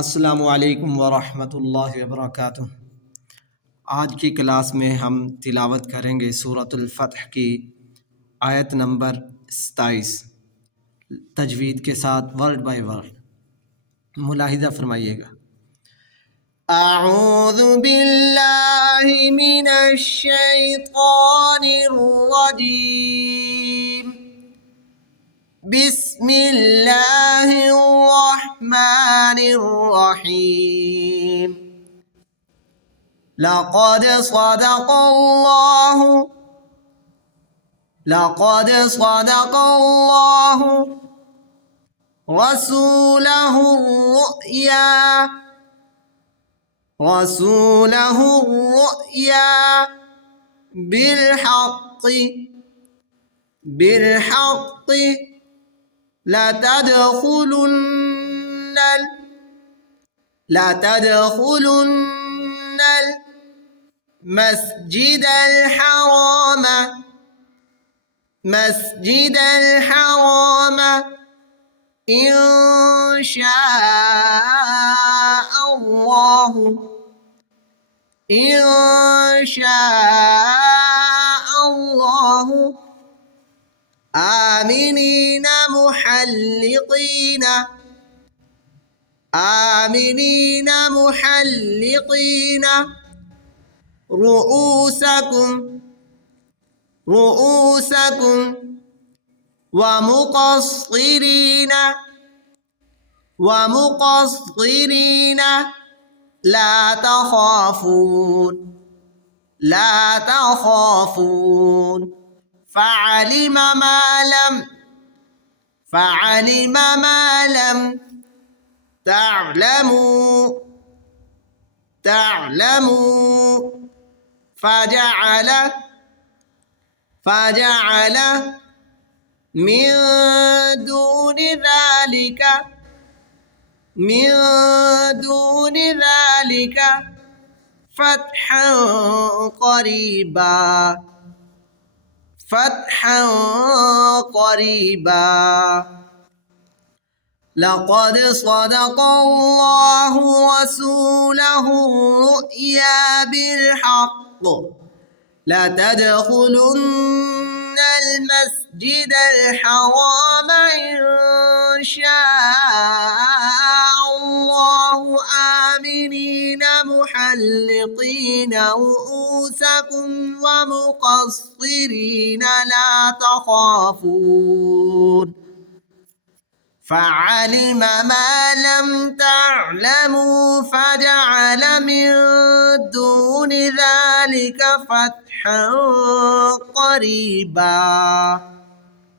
अस्सलामु अलैकुम वरहमतुल्लाहि वबरकातुह। आज की क्लास में हम तिलावत करेंगे सूरतुल फतह की आयत नंबर 27 तजवीद के साथ वर्ड बाय वर्ड मुलाहिजा फरमाइएगा। अऊज़ु बिल्लाहि मिनश शैतानिर रजीम। बिस्मिल्लाहिर रहमानिर रहीम। लक़द सदक़ल्लाहु रसूलहु रुया बिलहक़्क़ि लतदख़ुलुन्न مسجد الحرام إن شاء الله آمنين محلقين رؤوسكم ومقصرين لا تخافون فعلم ما لم تعلموا فجعل من دون ذلك فتحا قريبا لقد صدق الله رسوله الرؤيا بالحق لتدخلن المسجد الحرام إن شاء الله آمنين محلقين رؤوسكم ومقصرين لا تخافون فعلم ما لم تعلموا فجعل من دون ذلك فتحا قريبا